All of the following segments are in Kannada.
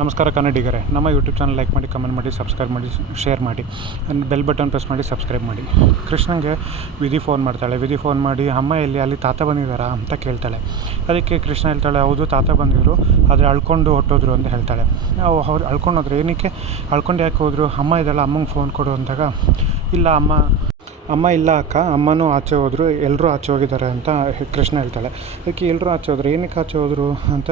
ನಮಸ್ಕಾರ ಕನ್ನಡಿಗರೇ, ನಮ್ಮ ಯೂಟ್ಯೂಬ್ ಚಾನಲ್ ಲೈಕ್ ಮಾಡಿ, ಕಮೆಂಟ್ ಮಾಡಿ, ಸಬ್ಸ್ಕ್ರೈಬ್ ಮಾಡಿ, ಶೇರ್ ಮಾಡಿ, ಬೆಲ್ ಬಟನ್ ಪ್ರೆಸ್ ಮಾಡಿ ಸಬ್ಸ್ಕ್ರೈಬ್ ಮಾಡಿ. ಕೃಷ್ಣಂಗೆ ವಿಧಿ ಫೋನ್ ಮಾಡ್ತಾಳೆ. ವಿಧಿ ಫೋನ್ ಮಾಡಿ ಅಮ್ಮ ಎಲ್ಲಿ, ಅಲ್ಲಿ ತಾತ ಬಂದಿದ್ದಾರಾ ಅಂತ ಕೇಳ್ತಾಳೆ. ಅದಕ್ಕೆ ಕೃಷ್ಣ ಹೇಳ್ತಾಳೆ, ಹೌದು ತಾತ ಬಂದಿದ್ರು, ಆದರೆ ಅಳ್ಕೊಂಡು ಹೊಟ್ಟೋದ್ರು ಅಂತ ಹೇಳ್ತಾಳೆ. ಅವ್ರು ಅಳ್ಕೊಂಡೋದ್ರೆ ಏನಕ್ಕೆ, ಅಳ್ಕೊಂಡು ಯಾಕೆ ಹೋದರು, ಅಮ್ಮ ಇದ್ದಲ್ಲ ಅಮ್ಮಂಗೆ ಫೋನ್ ಕೊಡು ಅಂದಾಗ, ಇಲ್ಲ ಅಮ್ಮ ಇಲ್ಲ ಅಕ್ಕ, ಅಮ್ಮನೂ ಆಚೆ ಹೋದರು, ಎಲ್ಲರೂ ಆಚೆ ಹೋಗಿದ್ದಾರೆ ಅಂತ ಕೃಷ್ಣ ಹೇಳ್ತಾಳೆ. ಅದಕ್ಕೆ ಎಲ್ಲರೂ ಆಚೆ ಹೋದ್ರು, ಏನಕ್ಕೆ ಆಚೆ ಹೋದರು ಅಂತ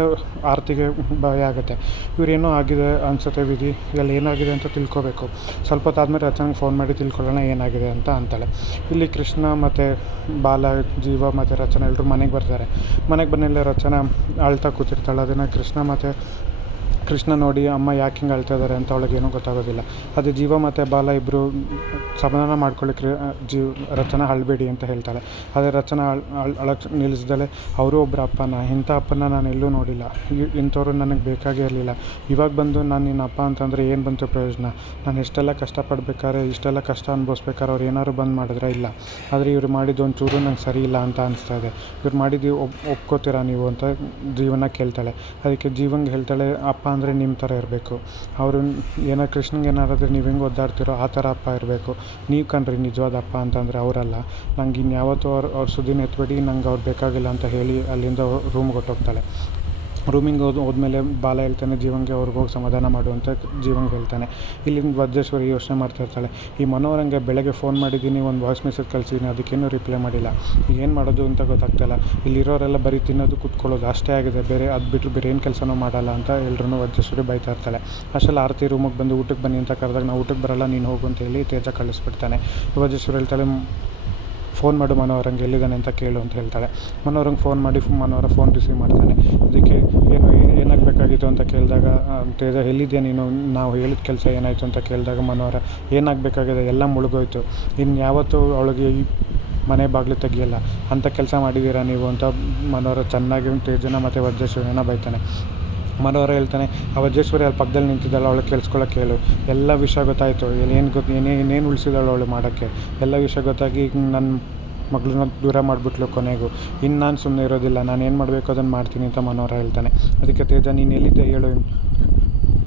ಆರತಿಗೆ ಭಯ ಆಗುತ್ತೆ. ಇವರೇನೋ ಆಗಿದೆ ಅನಿಸುತ್ತೆ, ವಿಧಿ ಇಲ್ಲಿ ಏನಾಗಿದೆ ಅಂತ ತಿಳ್ಕೊಬೇಕು. ಸ್ವಲ್ಪ ಹೊತ್ತಾದ್ಮೇಲೆ ರಚನೆಗೆ ಫೋನ್ ಮಾಡಿ ತಿಳ್ಕೊಳ್ಳೋಣ ಏನಾಗಿದೆ ಅಂತ ಅಂತಾಳೆ. ಇಲ್ಲಿ ಕೃಷ್ಣ ಮತ್ತು ಬಾಲ, ಜೀವ ಮತ್ತು ರಚನೆ ಎಲ್ಲರೂ ಮನೆಗೆ ಬರ್ತಾರೆ. ಮನೆಗೆ ಬಂದಮೇಲೆ ರಚನೆ ಅಳ್ತಾ ಕೂತಿರ್ತಾಳೆ. ಅದನ್ನು ಕೃಷ್ಣ ನೋಡಿ ಅಮ್ಮ ಯಾಕೆ ಹಿಂಗೆ ಅಳ್ತಾ ಇದ್ದಾರೆ ಅಂತ ಅವಳಿಗೇನೂ ಗೊತ್ತಾಗೋದಿಲ್ಲ. ಅದು ಜೀವ ಮತ್ತು ಬಾಲ ಇಬ್ಬರು ಸಮಾಧಾನ ಮಾಡ್ಕೊಳ್ಳಿಕ್ಕೆ ರಚನಾ ಅಳಬೇಡಿ ಅಂತ ಹೇಳ್ತಾಳೆ. ಆದರೆ ರಚನಾ ಅಳಕ್ಕೆ ನಿಲ್ಲಿಸ್ದಲೆ, ಅವರು ಒಬ್ಬರ ಅಪ್ಪನ, ಇಂಥ ಅಪ್ಪನ ನಾನು ಎಲ್ಲೂ ನೋಡಿಲ್ಲ, ಇಂಥವ್ರು ನನಗೆ ಬೇಕಾಗೇ ಇರಲಿಲ್ಲ. ಇವಾಗ ಬಂದು ನಾನು ನಿನ್ನ ಅಪ್ಪ ಅಂತಂದರೆ ಏನು ಬಂತು ಪ್ರಯೋಜನ? ನಾನು ಎಷ್ಟೆಲ್ಲ ಕಷ್ಟಪಡ್ಬೇಕಾದ್ರೆ, ಇಷ್ಟೆಲ್ಲ ಕಷ್ಟ ಅನುಭವಿಸ್ಬೇಕಾದ್ರೆ ಅವ್ರು ಏನಾದ್ರು ಬಂದು ಮಾಡಿದ್ರೆ ಇಲ್ಲ. ಆದರೆ ಇವ್ರು ಮಾಡಿದ್ದು ಒಂದು ಚೂರು ನಂಗೆ ಸರಿ ಇಲ್ಲ ಅಂತ ಅನಿಸ್ತಾ ಇದೆ. ಇವ್ರು ಮಾಡಿದ್ದು ಒಪ್ಕೋತೀರಾ ನೀವು ಅಂತ ಜೀವನ ಕೇಳ್ತಾಳೆ. ಅದಕ್ಕೆ ಜೀವಂಗೆ ಹೇಳ್ತಾಳೆ, ಅಪ್ಪ ಅಂದರೆ ನಿಮ್ಮ ಥರ ಇರಬೇಕು. ಅವರು ಏನೋ ಕೃಷ್ಣಂಗೆ ಏನಾರಾದ್ರೆ ನೀವು ಹೆಂಗೆ ಒದ್ದಾಡ್ತಿರೋ ಆ ಥರ ಅಪ್ಪ ಇರಬೇಕು. ನೀವು ಕಣ್ರಿ ನಿಜವಾದ ಅಪ್ಪ ಅಂತಂದರೆ ಅವರಲ್ಲ. ನಂಗೆ ಇನ್ಯಾವತ್ತೂ ಅವ್ರ ಸುದ್ದಿನ ಎತ್ಬೇಡಿ, ನಂಗೆ ಅವ್ರು ಬೇಕಾಗಿಲ್ಲ ಅಂತ ಹೇಳಿ ಅಲ್ಲಿಂದ ರೂಮ್ಗೆ ಹೊಟ್ಟೋಗ್ತಾಳೆ. ರೂಮಿಂಗ್ ಹೋದ್ಮೇಲೆ ಬಾಲ ಹೇಳ್ತಾನೆ ಜೀವಂಗೆ ಅವ್ರಿಗೆ ಹೋಗಿ ಸಮಾಧಾನ ಮಾಡುವಂತ ಜೀವಂಗೆ ಹೇಳ್ತಾನೆ. ಇಲ್ಲಿಂದ ವಜ್ರೇಶ್ವರಿ ಯೋಚನೆ ಮಾಡ್ತಿರ್ತಾಳೆ, ಈ ಮನೋರಂಗೆ ಬೆಳಗ್ಗೆ ಫೋನ್ ಮಾಡಿದ್ದೀನಿ, ಒಂದು ವಾಯ್ಸ್ ಮೆಸೇಜ್ ಕಳಿಸಿದ್ದೀನಿ, ಅದಕ್ಕೇನು ರಿಪ್ಲೈ ಮಾಡಿಲ್ಲ, ಈಗ ಏನು ಮಾಡೋದು ಅಂತ ಗೊತ್ತಾಗ್ತಾಯಿಲ್ಲ. ಇಲ್ಲಿರೋರೆಲ್ಲ ಬರೀ ತಿನ್ನೋದು ಕೂತ್ಕೊಳ್ಳೋದು ಅಷ್ಟೇ ಆಗಿದೆ, ಬೇರೆ ಅದು ಬಿಟ್ಟರೆ ಬೇರೆ ಏನು ಕೆಲಸನೂ ಮಾಡಲ್ಲ ಅಂತ ಎಲ್ಲರೂ ವಜ್ರೇಶ್ವರಿ ಬೈತಾ ಇರ್ತಾಳೆ. ಅಷ್ಟೆಲ್ಲ ಆರತಿ ರೂಮಿಗೆ ಬಂದು ಊಟಕ್ಕೆ ಬನ್ನಿ ಅಂತ ಕರೆದಾಗ, ನಾವು ಊಟಕ್ಕೆ ಬರಲ್ಲ, ನೀನು ಹೋಗು ಅಂತ ಹೇಳಿ ತೇಜ ಕಳಿಸ್ಬಿಡ್ತಾನೆ. ವಜ್ರೇಶ್ವರಿ ಹೇಳ್ತಾಳೆ, ಫೋನ್ ಮಾಡು ಮನೋರಂಗೆ, ಎಲ್ಲಿದ್ದಾನೆ ಅಂತ ಕೇಳು ಅಂತ ಹೇಳ್ತಾಳೆ. ಮನೋರಂಗೆ ಫೋನ್ ಮಾಡಿ ಮನೋರ ಫೋನ್ ರಿಸೀವ್ ಮಾಡ್ತಾನೆ. ಅದಕ್ಕೆ ಏನಾಗಬೇಕಾಗಿತ್ತು ಅಂತ ಕೇಳಿದಾಗ ತೇಜ, ಎಲ್ಲಿದೆಯಾ ನೀನು, ನಾವು ಹೇಳಿದ ಕೆಲಸ ಏನಾಯಿತು ಅಂತ ಕೇಳಿದಾಗ ಮನೋರ, ಏನಾಗಬೇಕಾಗಿದೆ ಎಲ್ಲ ಮುಳುಗೋಯ್ತು, ಇನ್ನು ಯಾವತ್ತೂ ಅವಳಿಗೆ ಈ ಮನೆ ಬಾಗಿಲು ತೆಗಿಯಲ್ಲ, ಅಂಥ ಕೆಲಸ ಮಾಡಿದ್ದೀರಾ ನೀವು ಅಂತ ಮನೋರ ಚೆನ್ನಾಗಿ ತೇಜನ ಮತ್ತು ವಜ್ರೇಶ್ವರಿನ ಬೈತಾನೆ. ಮನೋಹರ ಹೇಳ್ತಾನೆ, ಆ ವಜ್ರೇಶ್ವರಿ ಅಲ್ಲಿ ಪಕ್ಕದಲ್ಲಿ ನಿಂತಿದ್ದಾಳೆ, ಅವಳು ಕೇಳಿಸ್ಕೊಳ್ಳೋಕೆ ಹೇಳು, ಎಲ್ಲ ವಿಷಯ ಗೊತ್ತಾಯಿತು, ಏನೇನು ಉಳಿಸಿದಾಳು ಅವಳು ಮಾಡೋಕ್ಕೆ, ಎಲ್ಲ ವಿಷಯ ಗೊತ್ತಾಗಿ ನನ್ನ ಮಗಳನ್ನ ದೂರ ಮಾಡಿಬಿಟ್ಲು ಕೊನೆಗೂ, ಇನ್ನು ನಾನು ಸುಮ್ಮನೆ ಇರೋದಿಲ್ಲ, ನಾನು ಏನು ಮಾಡಬೇಕು ಅದನ್ನು ಮಾಡ್ತೀನಿ ಅಂತ ಮನೋಹರ ಹೇಳ್ತಾನೆ. ಅದಕ್ಕೆ ತೇಜ, ನೀನು ಎಲ್ಲಿದ್ದೆ ಹೇಳು,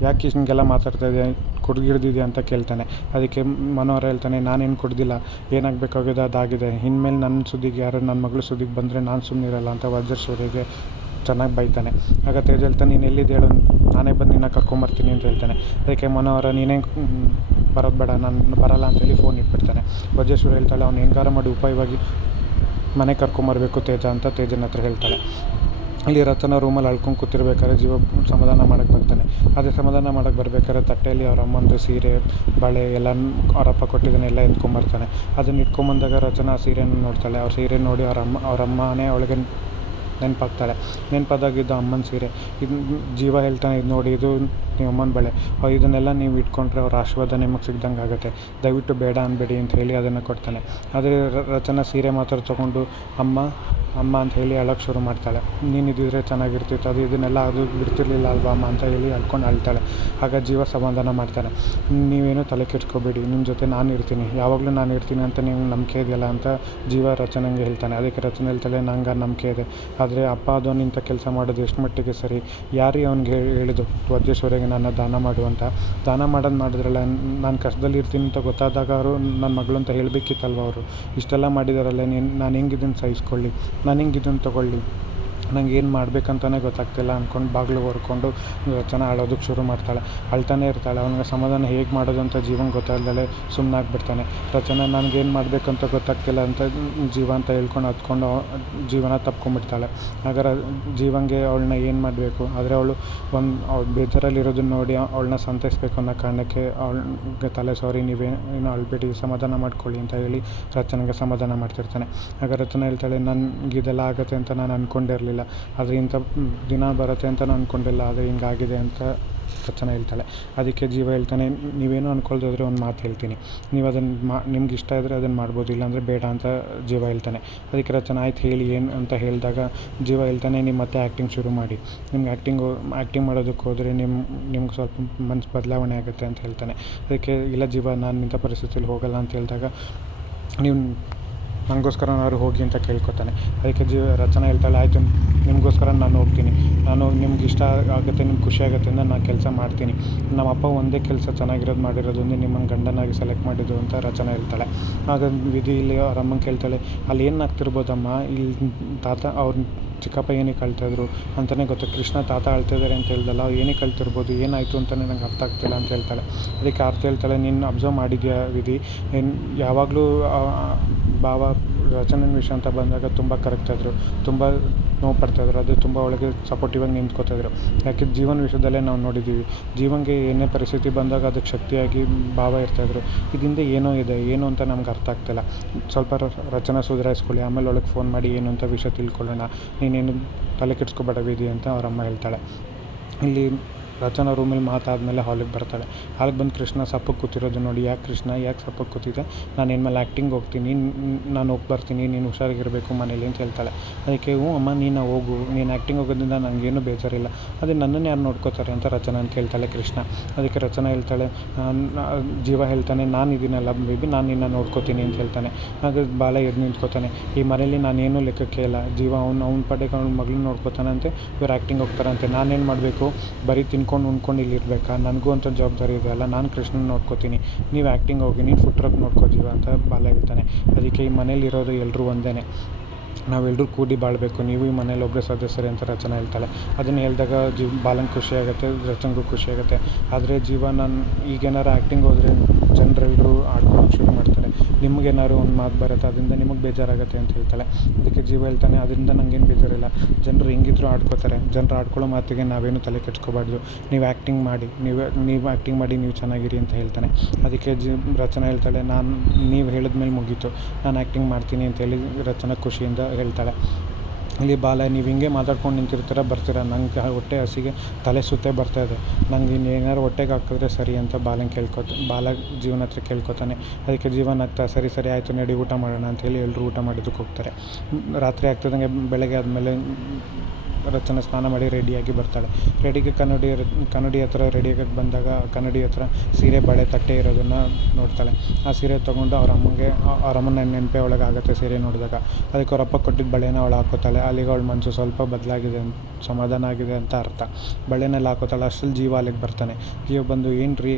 ಯಾಕೆ ಹಿಂಗೆಲ್ಲ ಮಾತಾಡ್ತಾ ಇದೆಯಾ, ಕುಡ್ಗಿಡ್ದಿದೆಯಾ ಅಂತ ಕೇಳ್ತಾನೆ. ಅದಕ್ಕೆ ಮನೋಹರ ಹೇಳ್ತಾನೆ, ನಾನೇನು ಕುಡ್ದಿಲ್ಲ, ಏನಾಗಬೇಕಾಗಿದೆ ಅದಾಗಿದೆ, ಇನ್ಮೇಲೆ ನನ್ನ ಸುದ್ದಿಗೆ ಯಾರು ನನ್ನ ಮಗಳು ಸುದ್ದಿಗೆ ಬಂದರೆ ನಾನು ಸುಮ್ಮನೆ ಇರಲ್ಲ ಅಂತ ವಜ್ರೇಶ್ವರಿಗೆ ಚೆನ್ನಾಗಿ ಬೈತಾನೆ. ಆಗ ತೇಜ ಹೇಳ್ತಾನೆ, ನೀನು ಎಲ್ಲಿದ್ದೆ ಹೇಳು, ನಾನೇ ಬಂದು ನಿನ್ನ ಕರ್ಕೊಂಬರ್ತೀನಿ ಅಂತ ಹೇಳ್ತಾನೆ. ಅದಕ್ಕೆ ಮನೋಹರ, ನೀನೇ ಬರೋದು ಬೇಡ, ನಾನು ಬರಲ್ಲ ಅಂತೇಳಿ ಫೋನ್ ಇಟ್ಬಿಡ್ತಾನೆ. ವಜ್ರೇಶ್ವರಿ ಹೇಳ್ತಾಳೆ, ಅವ್ನು ಹೆಂಗಾರ ಮಾಡಿ ಉಪಾಯವಾಗಿ ಮನೆ ಕರ್ಕೊಂಬರ್ಬೇಕು ತೇಜ ಅಂತ ತೇಜನ ಹತ್ರ ಹೇಳ್ತಾಳೆ. ಇಲ್ಲಿ ರಚನಾ ರೂಮಲ್ಲಿ ಅಳ್ಕೊಂಡು ಕೂತಿರ್ಬೇಕಾದ್ರೆ ಜೀವ ಸಮಾಧಾನ ಮಾಡೋಕ್ಕೆ ಬರ್ತಾನೆ. ಅದೇ ಸಮಾಧಾನ ಮಾಡೋಕ್ಕೆ ಬರ್ಬೇಕಾದ್ರೆ ತಟ್ಟೆಯಲ್ಲಿ ಅವ್ರ ಅಮ್ಮಂದು ಸೀರೆ, ಬಳೆ ಎಲ್ಲ ಅವರಪ್ಪ ಕೊಟ್ಟಿದ್ದಾನೆ ಎಲ್ಲ ಎತ್ಕೊಂಬರ್ತಾನೆ. ಅದನ್ನು ಇಟ್ಕೊಂಬಂದಾಗ ರಚನಾ ಸೀರೆನ ನೋಡ್ತಾಳೆ. ಅವ್ರ ಸೀರೆ ನೋಡಿ ಅವ್ರ ಅಮ್ಮನೇ ಅವಳಿಗೆ ನೆನಪಾಗ್ತಾಳೆ. ನೆನಪಾದಾಗಿದ್ದು ಅಮ್ಮನ ಸೀರೆ. ಇದು ಜೀವ ಹೇಳ್ತಾನೆ, ಇದು ನೋಡಿ, ಇದು ನಿಮ್ಮ ಅಮ್ಮನ ಬಳೆ, ಇದನ್ನೆಲ್ಲ ನೀವು ಇಟ್ಕೊಂಡ್ರೆ ಅವ್ರ ಆಶೀರ್ವಾದ ನಿಮಗೆ ಸಿಗ್ದಂಗೆ ಆಗುತ್ತೆ, ದಯವಿಟ್ಟು ಬೇಡ ಅನ್ಬೇಡಿ ಅಂತ ಹೇಳಿ ಅದನ್ನು ಕೊಡ್ತಾನೆ. ಆದರೆ ರಚನಾ ಸೀರೆ ಮಾತ್ರ ತೊಗೊಂಡು ಅಮ್ಮ ಅಂತ ಹೇಳಿ ಅಳಕ್ಕೆ ಶುರು ಮಾಡ್ತಾಳೆ. ನೀನಿದ್ದಿದ್ರೆ ಚೆನ್ನಾಗಿರ್ತಿತ್ತು, ಇದನ್ನೆಲ್ಲ ಅದು ಬಿಡ್ತಿರ್ಲಿಲ್ಲ ಅಲ್ವಾ ಅಮ್ಮ ಅಂತ ಹೇಳಿ ಅಳ್ತಾಳೆ. ಆಗ ಜೀವ ಸಮಾಧಾನ ಮಾಡ್ತಾನೆ, ನೀವೇನು ತಲೆ ಕೆಡ್ಸ್ಕೊಬೇಡಿ, ನಿಮ್ಮ ಜೊತೆ ನಾನು ಇರ್ತೀನಿ, ಯಾವಾಗಲೂ ನಾನು ಇರ್ತೀನಿ ಅಂತ ನಿಮ್ಗೆ ನಂಬಿಕೆ ಇದೆಯಲ್ಲ ಅಂತ ಜೀವ ರಚನೆಗೆ ಹೇಳ್ತಾನೆ. ಅದಕ್ಕೆ ರಚನೆ ಹೇಳ್ತಾಳೆ, ನಂಗೆ ನಂಬಿಕೆ ಇದೆ, ಆದರೆ ಅಪ್ಪ ಅದನ್ನು ಇಂಥ ಕೆಲಸ ಮಾಡೋದು ಎಷ್ಟು ಮಟ್ಟಿಗೆ ಸರಿ, ಯಾರಿಗೆ ಅವ್ನಿಗೆ ಹೇಳಿದ್ದು ವಜ್ರೇಶ್ವರಿಗೆ ನನ್ನ ದಾನ ಮಾಡುವಂತ, ದಾನ ಮಾಡಿದ್ರಲ್ಲ, ನಾನು ಕಷ್ಟದಲ್ಲಿ ಇರ್ತೀನಿ ಅಂತ ಗೊತ್ತಾದಾಗ ಅವರು ನನ್ನ ಮಗಳು ಅಂತ ಹೇಳಬೇಕಿತ್ತಲ್ವ, ಅವರು ಇಷ್ಟೆಲ್ಲ ಮಾಡಿದಾರಲ್ಲ, ನಾನು ಹೆಂಗಿದ್ದನ್ನು ಸಹಿಸ್ಕೊಳ್ಳಿ, ನಾನು ಹಿಂಗೆ ಇದನ್ನು ತೊಗೊಳ್ಳಿ, ನಂಗೆ ಏನು ಮಾಡಬೇಕಂತಲೇ ಗೊತ್ತಾಗ್ತಿಲ್ಲ ಅಂದ್ಕೊಂಡು ಬಾಗಿಲು ಹೊರ್ಕೊಂಡು ರಚನಾ ಅಳೋದಕ್ಕೆ ಶುರು ಮಾಡ್ತಾಳೆ. ಅಳ್ತಾನೆ ಇರ್ತಾಳೆ. ಅವನಿಗೆ ಸಮಾಧಾನ ಹೇಗೆ ಮಾಡೋದು ಅಂತ ಜೀವಂಗೆ ಗೊತ್ತಾಗ್ದಲೇ ಸುಮ್ಮನಾಗ್ಬಿಡ್ತಾನೆ. ರಚನಾ ನನಗೇನು ಮಾಡಬೇಕಂತ ಗೊತ್ತಾಗ್ತಿಲ್ಲ ಅಂತ ಜೀವ ಅಂತ ಹೇಳ್ಕೊಂಡು ಹತ್ಕೊಂಡು ಜೀವನ ತಪ್ಕೊಂಡ್ಬಿಡ್ತಾಳೆ. ಆಗ ಜೀವಂಗೆ ಅವಳನ್ನ ಏನು ಮಾಡಬೇಕು, ಆದರೆ ಅವಳು ಬೇಜಾರಲ್ಲಿರೋದನ್ನ ನೋಡಿ ಅವಳನ್ನ ಸಂತೈಸಬೇಕು ಅನ್ನೋ ಕಾರಣಕ್ಕೆ ಅವಳಿಗೆ ತಲೆ ಸಾರಿ, ನೀವೇನು ಅಳ್ಬೇಡಿ, ಸಮಾಧಾನ ಮಾಡ್ಕೊಳ್ಳಿ ಅಂತ ಹೇಳಿ ರಚನೆಗೆ ಸಮಾಧಾನ ಮಾಡ್ತಿರ್ತಾನೆ. ಆಗ ರಚನೆ ಹೇಳ್ತಾಳೆ, ನನಗೆ ಇದೆಲ್ಲ ಆಗುತ್ತೆ ಅಂತ ನಾನು ಅಂದ್ಕೊಂಡಿರಲಿಲ್ಲ, ಆದರೆ ಇಂಥ ದಿನ ಬರುತ್ತೆ ಅಂತ ನಾನು ಅಂದ್ಕೊಂಡಿಲ್ಲ, ಆದರೆ ಹಿಂಗಾಗಿದೆ ಅಂತ ರಚನೆ ಹೇಳ್ತಾಳೆ. ಅದಕ್ಕೆ ಜೀವ ಹೇಳ್ತಾನೆ, ನೀವೇನು ಅಂದ್ಕೊಳ್ದಿದ್ರೆ ಒಂದು ಮಾತು ಹೇಳ್ತೀನಿ, ನೀವು ಅದನ್ನು ನಿಮ್ಗೆ ಇಷ್ಟ ಇದ್ದರೆ ಅದನ್ನು ಮಾಡ್ಬೋದು, ಇಲ್ಲಾಂದರೆ ಬೇಡ ಅಂತ ಜೀವ ಹೇಳ್ತಾನೆ. ಅದಕ್ಕೆ ರಚನೆ ಆಯ್ತು ಹೇಳಿ ಏನು ಅಂತ ಹೇಳಿದಾಗ ಜೀವ ಹೇಳ್ತಾನೆ, ನೀವು ಮತ್ತೆ ಆ್ಯಕ್ಟಿಂಗ್ ಶುರು ಮಾಡಿ, ನಿಮ್ಗೆ ಆ್ಯಕ್ಟಿಂಗ್ ಮಾಡೋದಕ್ಕೆ ಹೋದರೆ ನಿಮ್ಗೆ ಸ್ವಲ್ಪ ಮನಸ್ಸು ಬದಲಾವಣೆ ಆಗುತ್ತೆ ಅಂತ ಹೇಳ್ತಾನೆ. ಅದಕ್ಕೆ ಇಲ್ಲ ಜೀವ, ನಾನು ಇಂಥ ಪರಿಸ್ಥಿತಿಯಲ್ಲಿ ಹೋಗಲ್ಲ ಅಂತ ಹೇಳಿದಾಗ, ನೀವು ನನಗೋಸ್ಕರನಾದ್ರು ಹೋಗಿ ಅಂತ ಕೇಳ್ಕೊತಾನೆ. ಅದಕ್ಕೆ ರಚನಾ ಹೇಳ್ತಾಳೆ, ಆಯಿತು ನಿಮಗೋಸ್ಕರ ನಾನು ಹೋಗ್ತೀನಿ, ನಾನು ನಿಮ್ಗೆ ಇಷ್ಟ ಆಗುತ್ತೆ, ನಿಮ್ಗೆ ಖುಷಿ ಆಗುತ್ತೆ ಅಂತ ನಾನು ಕೆಲಸ ಮಾಡ್ತೀನಿ. ನಮ್ಮ ಅಪ್ಪ ಒಂದೇ ಕೆಲಸ ಚೆನ್ನಾಗಿರೋದು ಮಾಡಿರೋದು ಅಂದರೆ ನಿಮ್ಮನ್ನು ಗಂಡನಾಗಿ ಸೆಲೆಕ್ಟ್ ಮಾಡಿದ್ದು ಅಂತ ರಚನಾ ಹೇಳ್ತಾಳೆ. ಆಗ ವಿಧಿ ಇಲ್ಲಿ ಅವ್ರ ಅಮ್ಮಂಗೆ ಕೇಳ್ತಾಳೆ, ಅಲ್ಲಿ ಏನು ಆಗ್ತಿರ್ಬೋದಮ್ಮ, ಇಲ್ಲಿ ತಾತ ಅವ್ರ ಚಿಕ್ಕಪ್ಪ ಏನಕ್ಕೆ ಅಳ್ತಾಯಿದ್ರು ಅಂತಲೇ ಗೊತ್ತು, ಕೃಷ್ಣ ತಾತ ಅಳ್ತಾಯಿದ್ದಾರೆ ಅಂತ ಹೇಳ್ದಲ್ಲ, ಅವ್ರು ಏನಕ್ಕೆ ಕಳ್ತಿರ್ಬೋದು, ಏನಾಯಿತು ಅಂತಲೇ ನಂಗೆ ಅರ್ಥ ಆಗ್ತಿಲ್ಲ ಅಂತ ಹೇಳ್ತಾಳೆ. ಅದಕ್ಕೆ ಆರ್ತಿ ಹೇಳ್ತಾಳೆ, ನೀನು ಅಬ್ಸರ್ವ್ ಮಾಡಿದ್ಯಾ ವಿಧಿ, ಯಾವಾಗಲೂ ಭಾವ ರಚನೆ ವಿಷಯ ಅಂತ ಬಂದಾಗ ತುಂಬ ಕರಗ್ತಾಯಿದ್ರು, ತುಂಬ ನೋವು ಪಡ್ತಾಯಿದ್ರು, ಅದು ತುಂಬ ಒಳಗೆ ಸಪೋರ್ಟಿವಾಗಿ ನಿಂತ್ಕೋತಾಯಿದ್ರು. ಯಾಕೆ ಜೀವನ ವಿಷಯದಲ್ಲೇ ನಾವು ನೋಡಿದ್ದೀವಿ, ಜೀವನ್ಗೆ ಏನೇ ಪರಿಸ್ಥಿತಿ ಬಂದಾಗ ಅದಕ್ಕೆ ಶಕ್ತಿಯಾಗಿ ಭಾವ ಇರ್ತಾಯಿದ್ರು. ಇದರಿಂದ ಏನೋ ಇದೆ, ಏನು ಅಂತ ನಮ್ಗೆ ಅರ್ಥ ಆಗ್ತಿಲ್ಲ, ಸ್ವಲ್ಪ ರಚನೆ ಸುಧಾರಿಸ್ಕೊಳ್ಳಿ, ಆಮೇಲೆ ಒಳಗೆ ಫೋನ್ ಮಾಡಿ ಏನು ಅಂತ ವಿಷಯ ತಿಳ್ಕೊಳ್ಳೋಣ, ನೀನೇನು ತಲೆ ಕೆಡಿಸ್ಕೊಬೇಡ ವಿಧಿ ಅಂತ ಅವರಮ್ಮ ಹೇಳ್ತಾಳೆ. ಇಲ್ಲಿ ರಚನಾ ರೂಮಲ್ಲಿ ಮಾತಾದಮೇಲೆ ಹಾಲಿಗೆ ಬರ್ತಾಳೆ. ಹಾಲಿಗೆ ಬಂದು ಕೃಷ್ಣ ಸಪ್ಪಗೆ ಕೂತಿರೋದು ನೋಡಿ, ಯಾಕೆ ಕೃಷ್ಣ ಯಾಕೆ ಸಪ್ಪಗೆ ಕೂತಿದ್ದೆ, ನಾನು ಇನ್ಮೇಲೆ ಆ್ಯಕ್ಟಿಂಗ್ ಹೋಗ್ತೀನಿ, ನಾನು ಹೋಗಿ ಬರ್ತೀನಿ, ನೀನು ಹುಷಾರಾಗಿರಬೇಕು ಮನೇಲಿ ಅಂತ ಹೇಳ್ತಾಳೆ. ಅದಕ್ಕೆ ಹ್ಞೂ ಅಮ್ಮ ನೀನು ಹೋಗು, ನೀನು ಆ್ಯಕ್ಟಿಂಗ್ ಹೋಗೋದ್ರಿಂದ ನನಗೇನು ಬೇಜಾರಿಲ್ಲ, ಅದೇ ನನ್ನನ್ನು ಯಾರು ನೋಡ್ಕೋತಾರೆ ಅಂತ ರಚನಾನ ಕೇಳ್ತಾಳೆ ಕೃಷ್ಣ. ಅದಕ್ಕೆ ರಚನಾ ಹೇಳ್ತಾಳೆ, ಜೀವ ಹೇಳ್ತಾನೆ, ನಾನು ಇದೀನಲ್ಲ ಬೇಬಿ, ನಾನು ನಿನ್ನ ನೋಡ್ಕೋತೀನಿ ಅಂತ ಹೇಳ್ತಾನೆ. ಆಗ ಬಾಲ ಎದ್ದು ನಿಂತ್ಕೋತಾನೆ, ಈ ಮನೇಲಿ ನಾನೇನು ಲೆಕ್ಕಕ್ಕೆ ಇಲ್ಲ, ಜೀವ ಅವ್ನ ಪಡೆಗೆ ಅವ್ನ ಮಗಳನ್ನ ನೋಡ್ಕೋತಾನಂತೆ, ಇವ್ರು ಆ್ಯಕ್ಟಿಂಗ್ ಹೋಗ್ತಾರಂತೆ, ನಾನೇನು ಮಾಡಬೇಕು, ಬರೀ ತಿನ್ಕೊಂಡು ಉಣ್ಕೊಂಡು ಇಲ್ಲಿರ್ಬೇಕಾ, ನನಗೂ ಅಂತ ಜವಾಬ್ದಾರಿ ಇದೆ ಅಲ್ಲ, ನಾನು ಕೃಷ್ಣನ ನೋಡ್ಕೋತೀನಿ, ನೀವು ಆ್ಯಕ್ಟಿಂಗ್ ಹೋಗಿ, ನೀನು ಫುಟ್ರಕ್ ನೋಡ್ಕೋ ಜೀವ ಅಂತ ಬಾಲ ಹೇಳ್ತಾನೆ. ಅದಕ್ಕೆ ಈ ಮನೇಲಿರೋರು ಎಲ್ಲರೂ ಒಂದೇ, ನಾವೆಲ್ಲರೂ ಕೂಡಿ ಬಾಳಬೇಕು, ನೀವು ಈ ಮನೇಲಿ ಒಬ್ಬರೇ ಸದಸ್ಯರೇ ಅಂತ ರಚನೆ ಹೇಳ್ತಾಳೆ. ಅದನ್ನು ಹೇಳಿದಾಗ ಬಾಲಂಗೆ ಖುಷಿಯಾಗುತ್ತೆ, ರಚನೆಗೂ ಖುಷಿಯಾಗುತ್ತೆ. ಆದರೆ ಜೀವ ನಾನು ಈಗೇನಾರು ಆ್ಯಕ್ಟಿಂಗ್ ಹೋದರೆ ಜನರೆಲ್ಲರೂ ಆಡ್ಕೊಳ್ಳೋಕೆ ಶುರು ಮಾಡ್ತಾರೆ, ನಿಮಗೇನಾದ್ರು ಒಂದು ಮಾತು ಬರುತ್ತೆ, ಅದರಿಂದ ನಿಮಗೆ ಬೇಜಾರಾಗುತ್ತೆ ಅಂತ ಹೇಳ್ತಾಳೆ. ಅದಕ್ಕೆ ಜೀವ ಹೇಳ್ತಾನೆ, ಅದರಿಂದ ನನಗೇನು ಬೇಜಾರಿಲ್ಲ, ಜನರು ಹೆಂಗಿದ್ರು ಆಡ್ಕೋತಾರೆ, ಜನರು ಆಡ್ಕೊಳ್ಳೋ ಮಾತಿಗೆ ನಾವೇನು ತಲೆ ಕೆಡ್ಸ್ಕೊಬಾರ್ದು, ನೀವು ಆ್ಯಕ್ಟಿಂಗ್ ಮಾಡಿ, ನೀವು ಆ್ಯಕ್ಟಿಂಗ್ ಮಾಡಿ, ನೀವು ಚೆನ್ನಾಗಿರಿ ಅಂತ ಹೇಳ್ತಾನೆ. ಅದಕ್ಕೆ ರಚನೆ ಹೇಳ್ತಾಳೆ, ನೀವು ಹೇಳಿದ್ಮೇಲೆ ಮುಗೀತು, ನಾನು ಆ್ಯಕ್ಟಿಂಗ್ ಮಾಡ್ತೀನಿ ಅಂತ ಹೇಳಿ ರಚನೆ ಖುಷಿಯಿಂದ ಹೇಳ್ತಾಳೆ. ಇಲ್ಲಿ ಬಾಲ, ನೀವು ಹಿಂಗೆ ಮಾತಾಡ್ಕೊಂಡು ನಿಂತಿರ್ತೀರ ಬರ್ತೀರ, ನಂಗೆ ಹೊಟ್ಟೆ ಹಸಿಗೆ ತಲೆ ಸುತ್ತೇ ಬರ್ತಾಯಿದೆ, ನಂಗೆ ಇನ್ನೇನಾರು ಹೊಟ್ಟೆಗೆ ಹಾಕಿದ್ರೆ ಸರಿ ಅಂತ ಬಾಲ ಜೀವನ ಹತ್ರ ಕೇಳ್ಕೊತಾನೆ. ಅದಕ್ಕೆ ಜೀವನ ಆಗ್ತಾ ಸರಿ ಆಯಿತು ನಡಿ ಊಟ ಮಾಡೋಣ ಅಂಥೇಳಿ ಎಲ್ಲರೂ ಊಟ ಮಾಡೋದಕ್ಕೆ ಹೋಗ್ತಾರೆ. ರಾತ್ರಿ ಆಗ್ತದಂಗೆ ಬೆಳಗ್ಗೆ ಆದಮೇಲೆ ರಚನೆ ಸ್ನಾನ ಮಾಡಿ ರೆಡಿಯಾಗಿ ಬರ್ತಾಳೆ. ಕನ್ನಡಿ ಹತ್ರ ರೆಡಿಯಾಗಿ ಬಂದಾಗ ಕನ್ನಡಿ ಹತ್ರ ಸೀರೆ ಬಳೆ ತಟ್ಟೆ ಇರೋದನ್ನು ನೋಡ್ತಾಳೆ. ಆ ಸೀರೆ ತೊಗೊಂಡು ಅವ್ರ ಅಮ್ಮನ ನೆನಪೇ ಒಳಗೆ ಆಗುತ್ತೆ ಸೀರೆ ನೋಡಿದಾಗ. ಅದಕ್ಕೆ ಅವರಪ್ಪ ಕೊಟ್ಟಿದ್ದ ಬಳೆನ ಅವಳು ಹಾಕೋತಾಳೆ. ಅಲ್ಲಿಗೆ ಅವಳ ಮನಸ್ಸು ಸ್ವಲ್ಪ ಬದಲಾಗಿದೆ, ಸಮಾಧಾನ ಆಗಿದೆ ಅಂತ ಅರ್ಥ. ಬಳೆನೆಲ್ಲ ಹಾಕೋತಾಳೆ. ಅಷ್ಟರಲ್ಲಿ ಜೀವ ಅಲ್ಲಿಗೆ ಬರ್ತಾನೆ. ಜೀವ ಬಂದು ಏನು ರೀ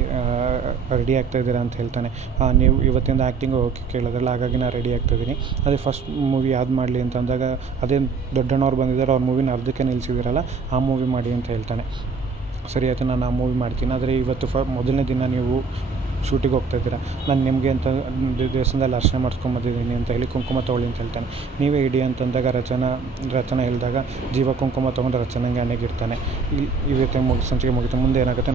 ರೆಡಿ ಆಗ್ತಾಯಿದ್ದೀರಾ ಅಂತ ಹೇಳ್ತಾನೆ. ನೀವು ಇವತ್ತಿಂದ ಆ್ಯಕ್ಟಿಂಗ್ ಹೋಗಿ ಕೇಳಿದ್ರಲ್ಲ, ಹಾಗಾಗಿ ನಾನು ರೆಡಿ ಆಗ್ತಾಯಿದ್ದೀನಿ, ಅದೇ ಫಸ್ಟ್ ಮೂವಿ ಯಾವ್ದು ಮಾಡಲಿ ಅಂತ ಅಂದಾಗ, ಅದೇ ದೊಡ್ಡಣ್ಣವ್ರು ಬಂದಿದ್ದಾರೆ, ಅವ್ರ ಮೂವಿನ ಅರ್ಧಕ್ಕೆ ನಿಲ್ಲಿಸಿದಿರಲ್ಲ, ಆ ಮೂವಿ ಮಾಡಿ ಅಂತ ಹೇಳ್ತಾನೆ. ಸರಿ ಆಯಿತು, ನಾನು ಆ ಮೂವಿ ಮಾಡ್ತೀನಿ, ಆದರೆ ಇವತ್ತು ಮೊದಲನೇ ದಿನ ನೀವು ಶೂಟಿಗೆ ಹೋಗ್ತಾಯಿದ್ದೀರಾ, ನಾನು ನಿಮಗೆ ಅಂತ ದೇವಸ್ಥಾನದಲ್ಲಿ ಅರ್ಚನೆ ಮಾಡಿಸ್ಕೊಂಬಂದಿದ್ದೀನಿ ಅಂತ ಹೇಳಿ ಕುಂಕುಮ ತೊಗೊಳ್ಳಿ ಅಂತ ಹೇಳ್ತಾನೆ. ನೀವೇ ಇಡಿ ಅಂತಂದಾಗ ರಚನೆ ಹೇಳಿದಾಗ ಜೀವ ಕುಂಕುಮ ತೊಗೊಂಡು ರಚನೆಗೆ ಅಣೆಗಿರ್ತಾನೆ. ಇವತ್ತೇ ಸಂಚಿಕೆ ಮುಗಿತು. ಮುಂದೆ ಏನಾಗುತ್ತೆ